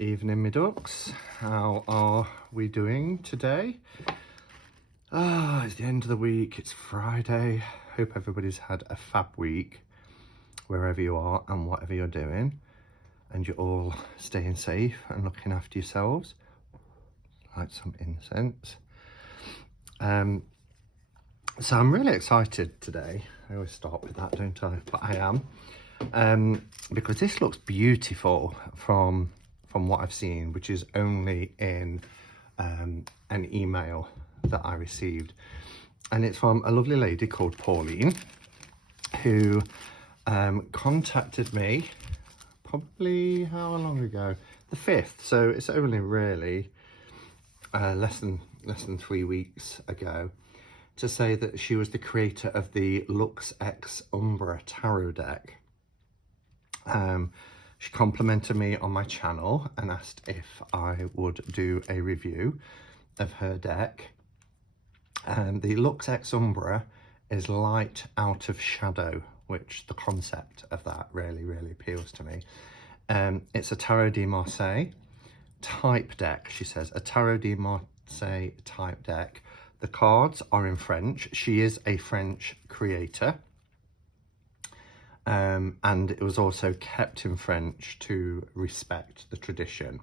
Evening, me ducks. How are we doing today? It's the end of the week. It's Friday. Hope everybody's had a fab week wherever you are and whatever you're doing, and you're all staying safe and looking after yourselves. Light some incense. So I'm really excited today. I always start with that, don't I? But I am, because this looks beautiful from what I've seen, which is only in an email that I received, and it's from a lovely lady called Pauline, who contacted me probably how long ago? The 5th. So it's only really less than 3 weeks ago, to say that she was the creator of the Lux X Umbra tarot deck. She complimented me on my channel and asked if I would do a review of her deck. The Lux X Umbra is light out of shadow, which the concept of that really appeals to me. It's a Tarot de Marseille type deck, she says, a Tarot de Marseille type deck. The cards are in French. She is a French creator. And it was also kept in French to respect the tradition.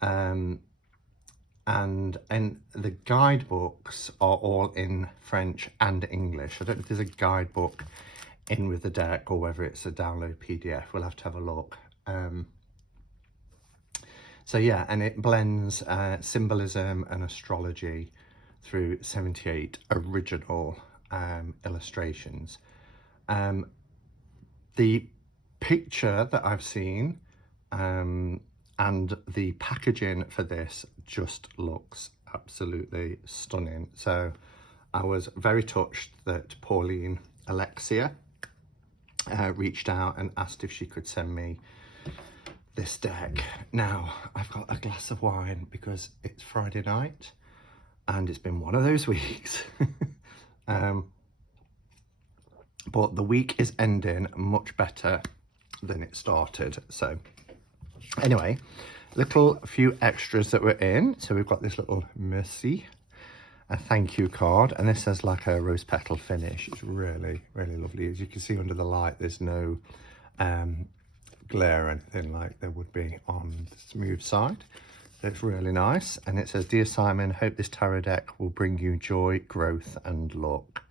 And the guidebooks are all in French and English. I don't know if there's a guidebook in with the deck or whether it's a download PDF. We'll have to have a look. So yeah, and it blends symbolism and astrology through 78 original illustrations. The picture that I've seen and the packaging for this just looks absolutely stunning. So I was very touched that Pauline Alexia reached out and asked if she could send me this deck. Now I've got a glass of wine because it's Friday night and it's been one of those weeks. But the week is ending much better than it started. So anyway, a few extras that were in. So we've got this little merci, a thank you card, and this has like a rose petal finish. It's really lovely. As you can see under the light, there's no glare or anything like there would be on the smooth side. So it's really nice. And it says, "Dear Simon, hope this tarot deck will bring you joy, growth and luck."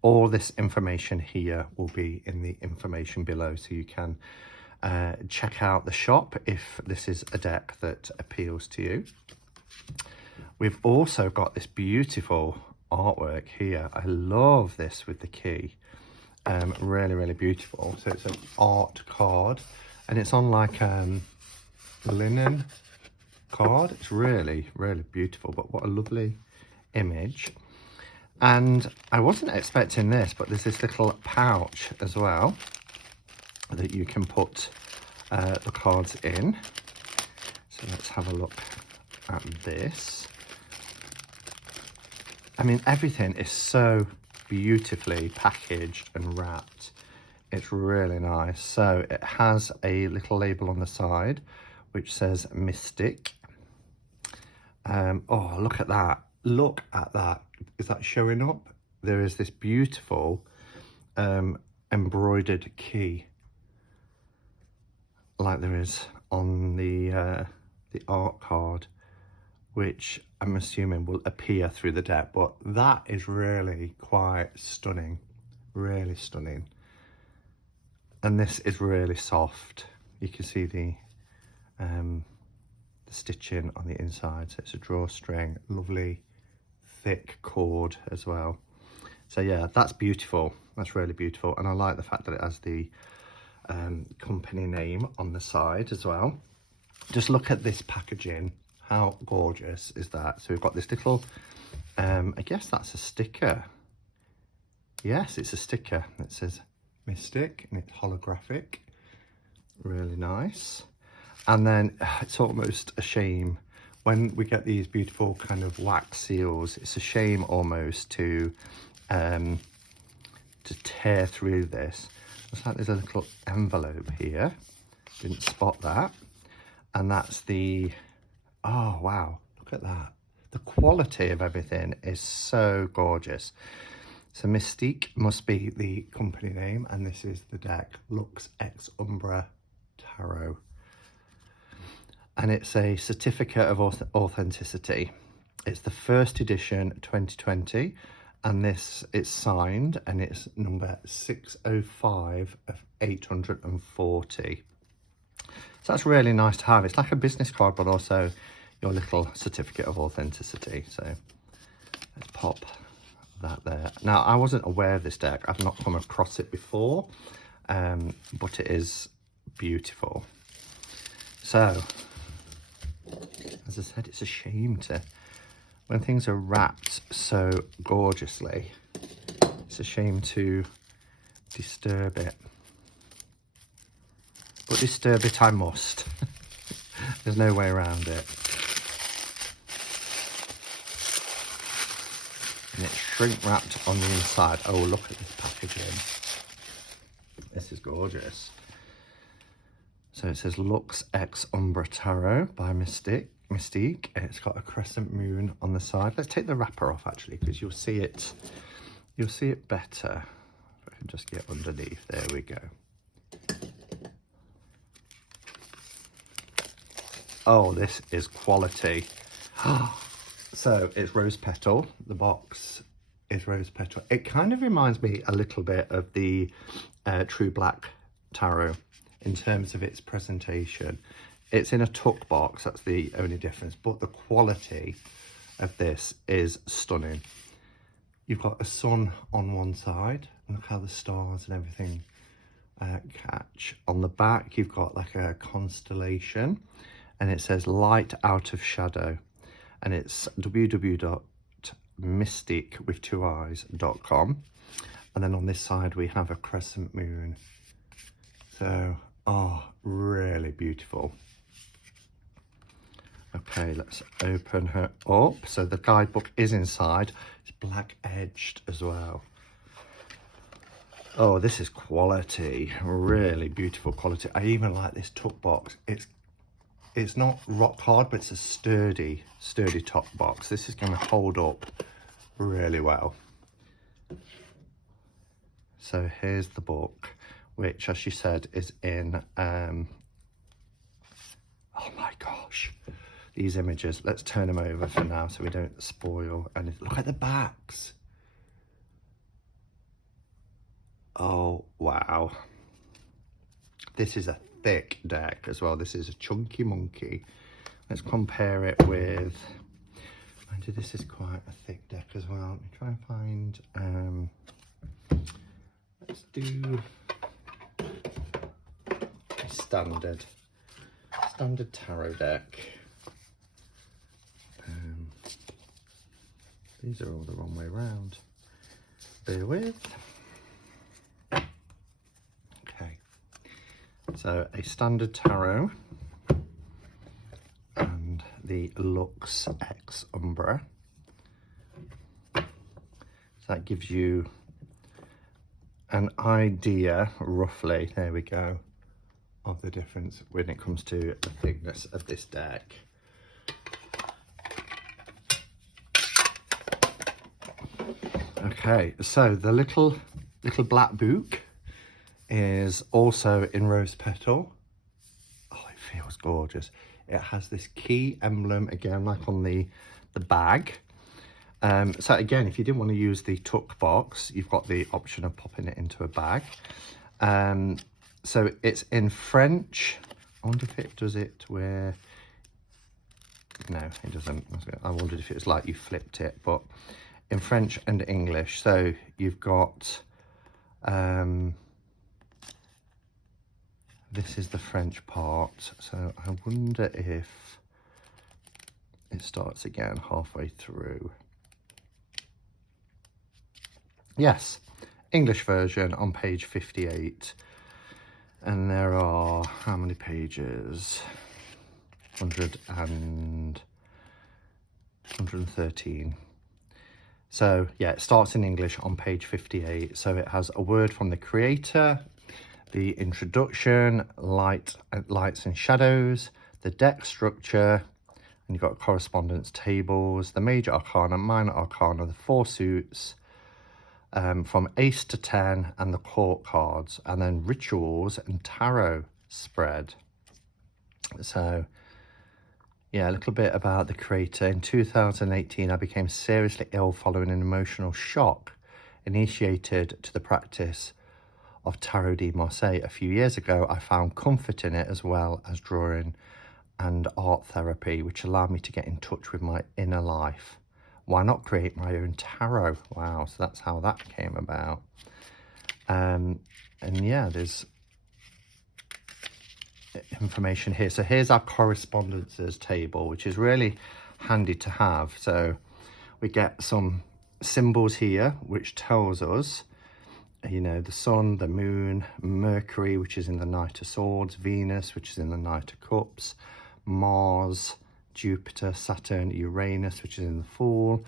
All this information here will be in the information below, so you can check out the shop if this is a deck that appeals to you. We've also got this beautiful artwork here. I love this with the key. Really beautiful. So it's an art card and it's on like linen card. It's really beautiful, but what a lovely image. And I wasn't expecting this, but there's this little pouch as well that you can put the cards in. So let's have a look at this. I mean, everything is so beautifully packaged and wrapped. It's really nice. So it has a little label on the side which says Mystic. Oh, look at that. Look at that. Is that showing up? There is this beautiful embroidered key like there is on the art card, which I'm assuming will appear through the deck, but that is really quite stunning, really stunning. And this is really soft. You can see the stitching on the inside. So it's a drawstring, lovely thick cord as well. So yeah, that's beautiful. That's really beautiful. And I like the fact that it has the company name on the side as well. Just look at this packaging. How gorgeous is that? So we've got this little, I guess that's a sticker. Yes, it's a sticker. It says Mystic and it's holographic. Really nice. And then it's almost a shame when we get these beautiful kind of wax seals. It's a shame almost to tear through this. Looks like there's a little envelope here. Didn't spot that. And And that's the, oh wow, look at that. The quality of everything is so gorgeous. So Mystique must be the company name, and this is the deck, Lux X Umbra Tarot. And it's a certificate of authenticity. It's the first edition 2020, and it's signed, and it's number 605 of 840. So that's really nice to have. It's like a business card, but also your little certificate of authenticity. So let's pop that there. Now, I wasn't aware of this deck. I've not come across it before, but it is beautiful. So, as I said, it's a shame when things are wrapped so gorgeously, it's a shame to disturb it. But disturb it I must. There's no way around it. And it's shrink wrapped on the inside. Oh, look at this packaging. This is gorgeous. So it says Lux X Umbra Tarot by Mystique. It's got a crescent moon on the side. Let's take the wrapper off actually, because you'll see it better. If I can just get underneath. There we go. Oh, this is quality. So it's rose petal. The box is rose petal. It kind of reminds me a little bit of the True Black Tarot in terms of its presentation. It's in a tuck box, that's the only difference, but the quality of this is stunning. You've got a sun on one side, and look how the stars and everything catch. On the back, you've got like a constellation, and it says light out of shadow, and it's www.mystique.com. And then on this side, we have a crescent moon. So, oh, really beautiful. Okay, let's open her up. So the guidebook is inside. It's black edged as well. Oh, this is quality. Really beautiful quality. I even like this tuck box. It's not rock hard, but it's a sturdy top box. This is going to hold up really well. So here's the book, which, as she said, is in oh my gosh, these images. Let's turn them over for now so we don't spoil anything. Look at the backs. Oh wow, this is a thick deck as well. This is a chunky monkey. Let's compare it with, mind you, this is quite a thick deck as well. Let me try and find let's do a standard tarot deck. These are all the wrong way around. Bear with. Okay, so a standard tarot and the Lux X Umbra. So that gives you an idea, roughly, there we go, of the difference when it comes to the thickness of this deck. Okay, so the little black book is also in rose petal. Oh, it feels gorgeous. It has this key emblem again, like on the bag. So again, if you didn't want to use the tuck box, you've got the option of popping it into a bag. So it's in French. I wonder if it does it where, no, it doesn't. I wondered if it was like you flipped it, but in French and English. So you've got, this is the French part. So I wonder if it starts again halfway through. Yes, English version on page 58. And there are, how many pages? 113. So yeah, it starts in English on page 58. So it has a word from the creator, the introduction, lights and shadows, the deck structure, and you've got correspondence tables, the major arcana, minor arcana, the 4 suits, from ace to 10, and the court cards, and then rituals and tarot spread. So yeah, a little bit about the creator. In 2018, I became seriously ill following an emotional shock initiated to the practice of Tarot de Marseille a few years ago. I found comfort in it, as well as drawing and art therapy, which allowed me to get in touch with my inner life. Why not create my own tarot? Wow, so that's how that came about. And yeah, there's information here. So here's our correspondences table, which is really handy to have. So we get some symbols here, which tells us, you know, the sun, the moon, Mercury, which is in the Knight of Swords, Venus, which is in the Knight of Cups, Mars, Jupiter, Saturn, Uranus, which is in the Fool,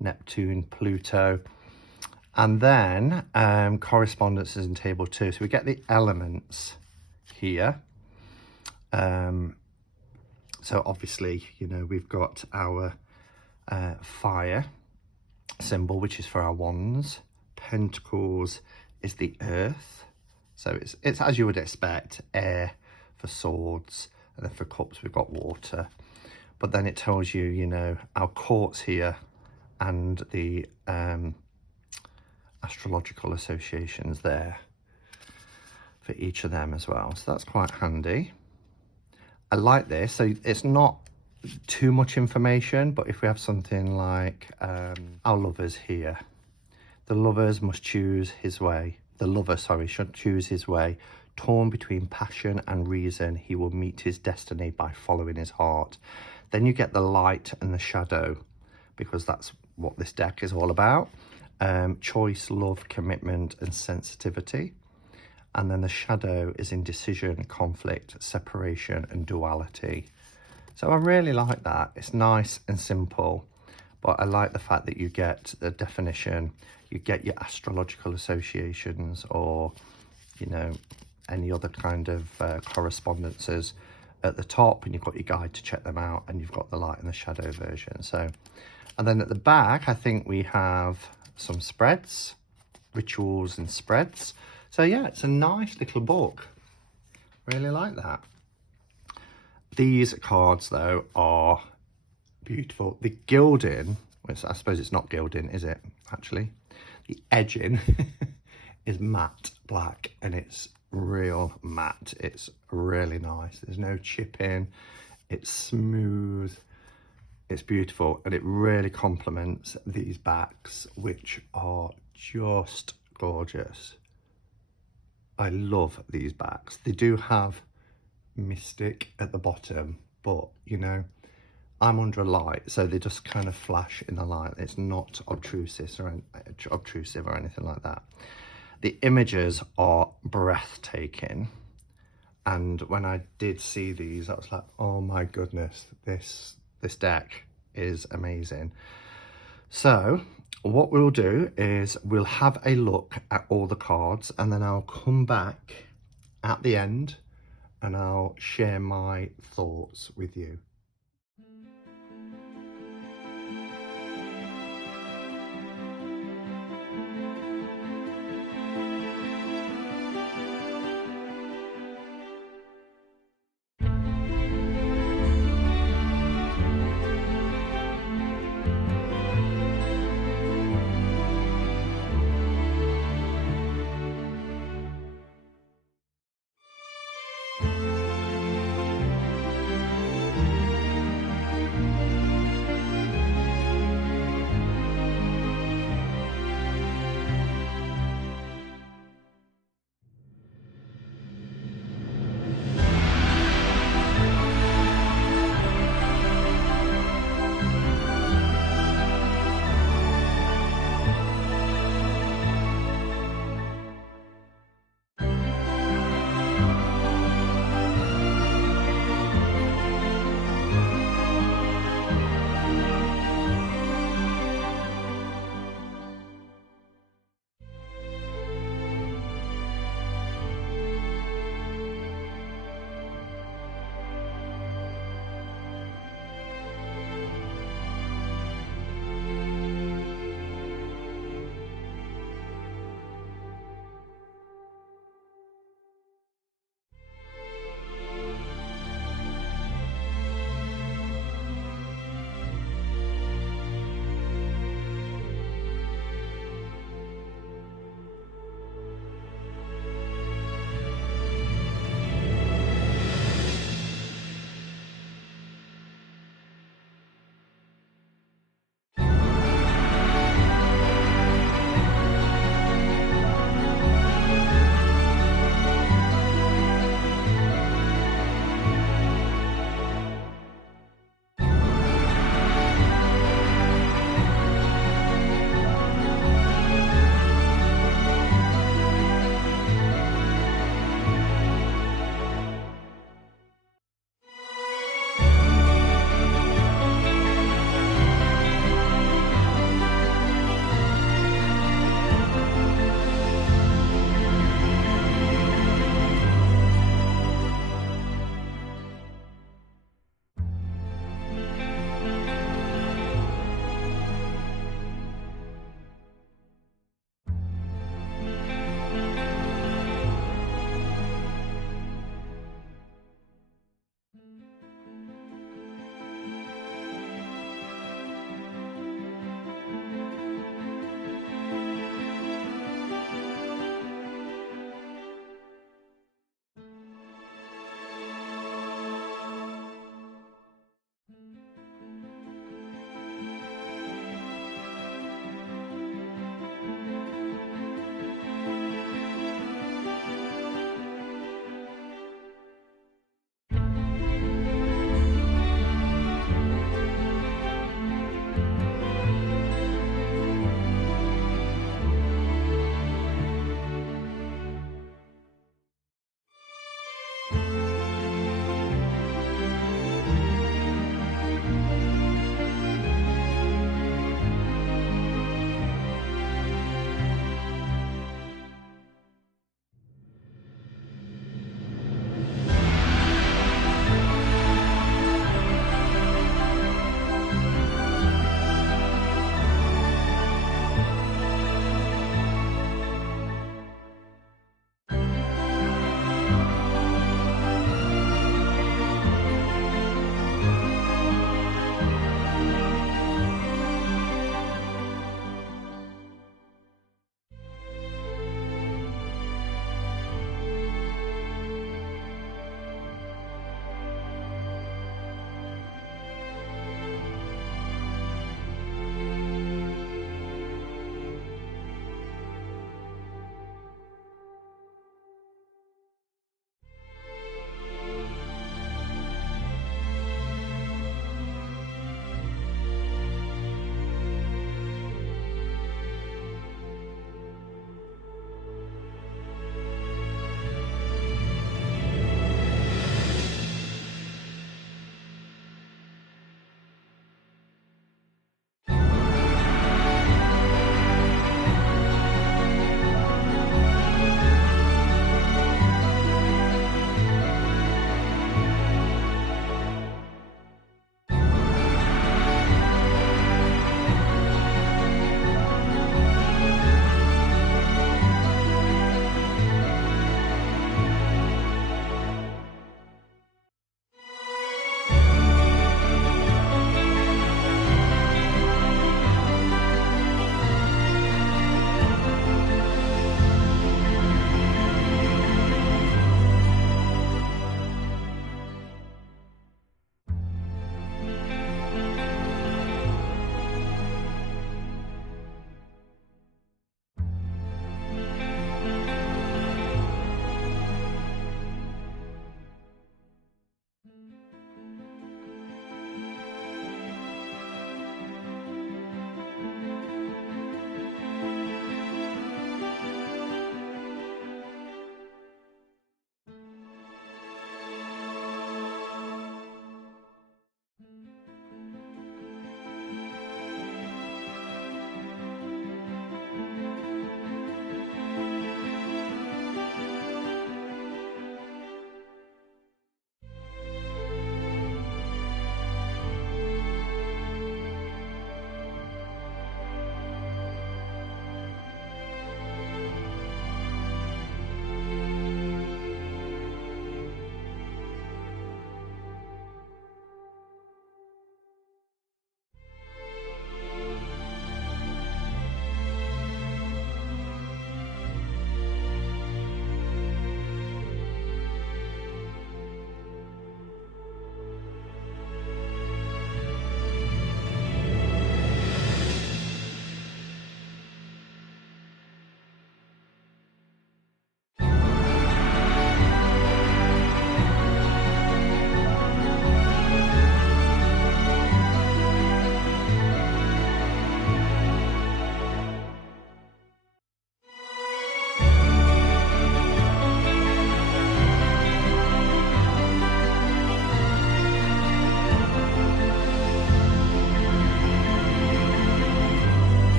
Neptune, Pluto, and then correspondences in table 2. So we get the elements here. So obviously, you know, we've got our fire symbol, which is for our wands. Pentacles is the earth, so it's as you would expect. Air for swords, and then for cups we've got water. But then it tells you, you know, our courts here and the astrological associations there for each of them as well. So that's quite handy. I like this. So it's not too much information, but if we have something like our lovers here, the lovers must choose his way. The lover, sorry, should choose his way. Torn between passion and reason, he will meet his destiny by following his heart. Then you get the light and the shadow, because that's what this deck is all about. Choice, love, commitment, and sensitivity. And then the shadow is indecision, conflict, separation, and duality. So I really like that. It's nice and simple, but I like the fact that you get the definition, you get your astrological associations, or, you know, any other kind of correspondences at the top, and you've got your guide to check them out, and you've got the light and the shadow version. So, and then at the back, I think we have some spreads, rituals and spreads. So yeah, it's a nice little book. Really like that. These cards, though, are beautiful. The gilding, which I suppose it's not gilding, is it, actually? The edging is matte black, and it's real matte. It's really nice. There's no chipping. It's smooth. It's beautiful, and it really complements these backs, which are just gorgeous. I love these backs. They do have mystic at the bottom, but, you know, I'm under a light, so they just kind of flash in the light. It's not obtrusive or anything like that. The images are breathtaking, and when I did see these, I was like, oh my goodness, this deck is amazing. So what we'll do is we'll have a look at all the cards, and then I'll come back at the end and I'll share my thoughts with you.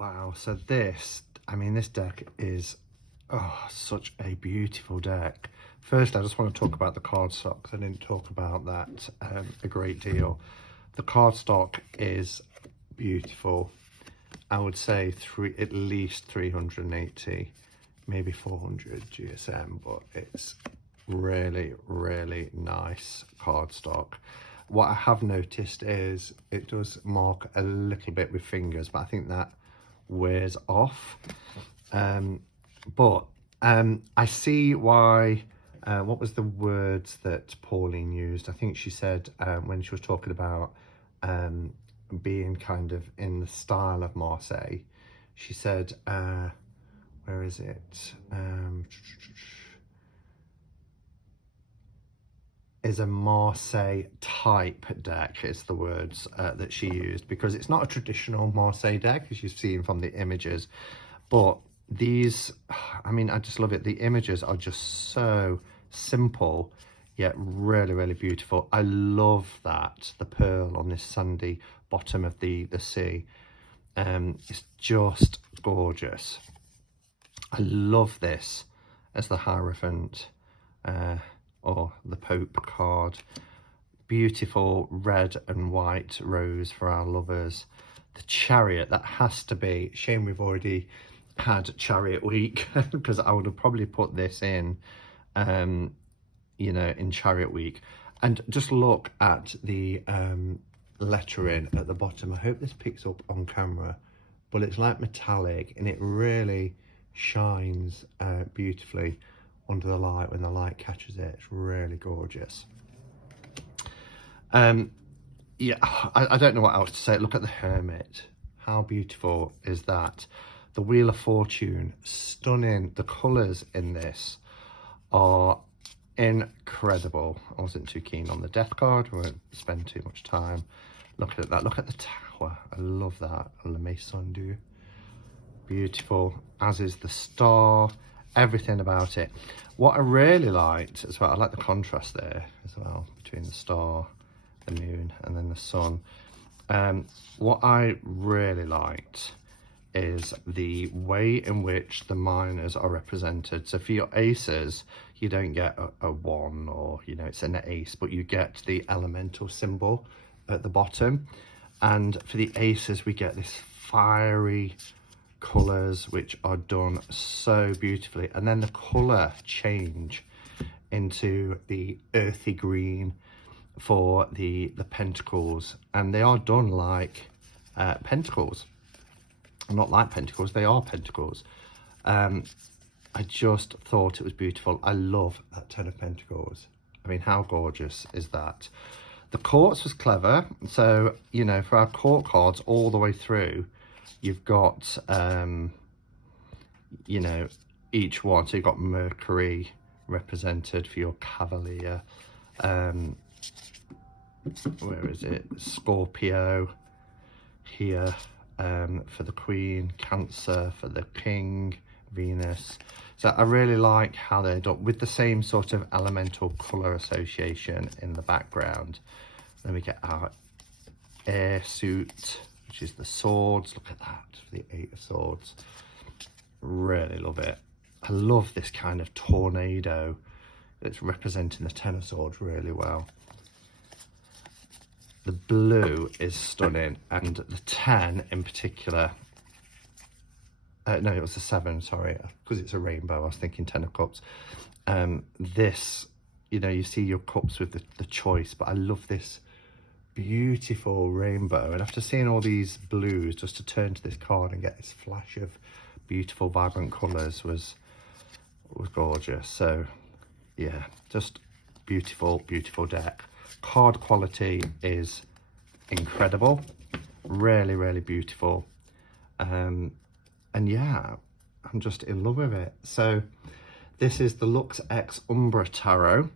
wow. So this, I mean, this deck is such a beautiful deck. First, I just want to talk about the cardstock. I didn't talk about that a great deal. The cardstock is beautiful. I would say at least 380, maybe 400 GSM, but it's really, really nice cardstock. What I have noticed is it does mark a little bit with fingers, but I think that wears off. But I see why. What was the words that Pauline used? I think she said when she was talking about being kind of in the style of Marseille, she said, where is it? Is a Marseille type deck is the words that she used, because it's not a traditional Marseille deck as you've seen from the images, but these, I mean, I just love it. The images are just so simple yet really, really beautiful. I love that the pearl on this sandy bottom of the sea. It's just gorgeous. I love this as the Hierophant or the Pope card. Beautiful red and white rose for our lovers. The Chariot, that has to be, shame we've already had Chariot Week, because I would have probably put this in, you know, in Chariot Week. And just look at the lettering at the bottom. I hope this picks up on camera, but it's like metallic and it really shines beautifully under the light when the light catches it. It's really gorgeous. Yeah, I don't know what else to say. Look at the Hermit. How beautiful is that? The Wheel of Fortune, stunning. The colours in this are incredible. I wasn't too keen on the Death card. We won't spend too much time looking at that. Look at the Tower. I love that. Le Maison du. Beautiful, as is the Star. Everything about it. What I really liked as well, I like the contrast there as well between the star, the moon, and then the sun. What I really liked is the way in which the minors are represented. So for your aces, you don't get a one, or, you know, it's an ace, but you get the elemental symbol at the bottom. And for the aces, we get this fiery colours which are done so beautifully, and then the colour change into the earthy green for the pentacles, and they are done like pentacles. Not like pentacles, they are pentacles. I just thought it was beautiful. I love that 10 of Pentacles. I mean, how gorgeous is that? The courts was clever. So, you know, for our court cards all the way through, you've got, you know, each one. So you've got Mercury represented for your Cavalier. Where is it? Scorpio here for the Queen. Cancer for the King. Venus. So I really like how they're done with the same sort of elemental colour association in the background. Then we get our air suit, which is the swords. Look at that, the 8 of Swords. Really love it. I love this kind of tornado that's representing the 10 of Swords really well. The blue is stunning, and the 10 in particular, no, it was the 7, sorry, because it's a rainbow. I was thinking 10 of Cups. This, you know, you see your cups with the choice, but I love this beautiful rainbow. And after seeing all these blues, just to turn to this card and get this flash of beautiful, vibrant colours was gorgeous. So, yeah, just beautiful, beautiful deck. Card quality is incredible. Really, really beautiful. And yeah, I'm just in love with it. So this is the Lux X Umbra Tarot.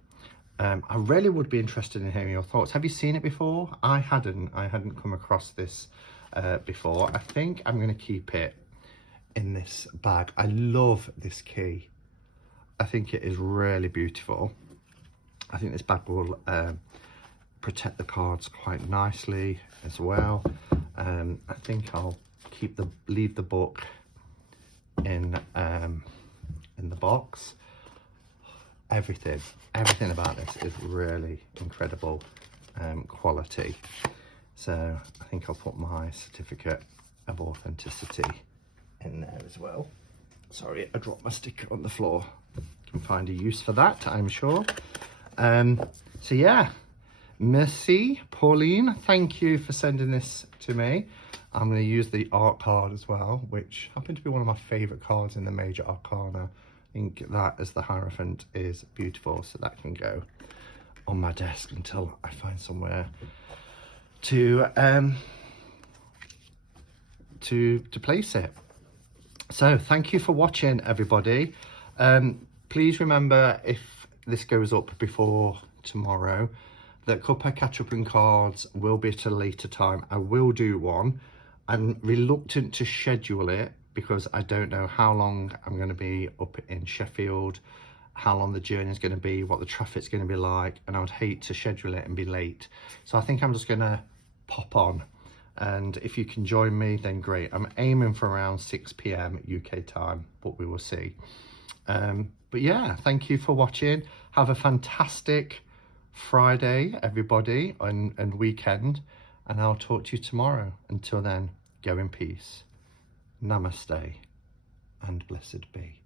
I really would be interested in hearing your thoughts. Have you seen it before? I hadn't come across this before. I think I'm going to keep it in this bag. I love this key. I think it is really beautiful. I think this bag will protect the cards quite nicely as well. I think I'll leave the book in the box. Everything about this is really incredible quality. So I think I'll put my certificate of authenticity in there as well. Sorry, I dropped my sticker on the floor. Can find a use for that, I'm sure. So yeah, merci, Pauline. Thank you for sending this to me. I'm going to use the art card as well, which happened to be one of my favourite cards in the Major Arcana. I think that as the Hierophant is beautiful, so that can go on my desk until I find somewhere to place it. So thank you for watching, everybody. Please remember, if this goes up before tomorrow, that Cuphead catch-up cards will be at a later time. I will do one. I'm reluctant to schedule it because I don't know how long I'm going to be up in Sheffield, how long the journey is going to be, what the traffic's going to be like, and I would hate to schedule it and be late. So I think I'm just going to pop on, and if you can join me, then great. I'm aiming for around 6 p.m. UK time, but we will see. But yeah, thank you for watching. Have a fantastic Friday, everybody, and weekend, and I'll talk to you tomorrow. Until then, go in peace. Namaste and blessed be.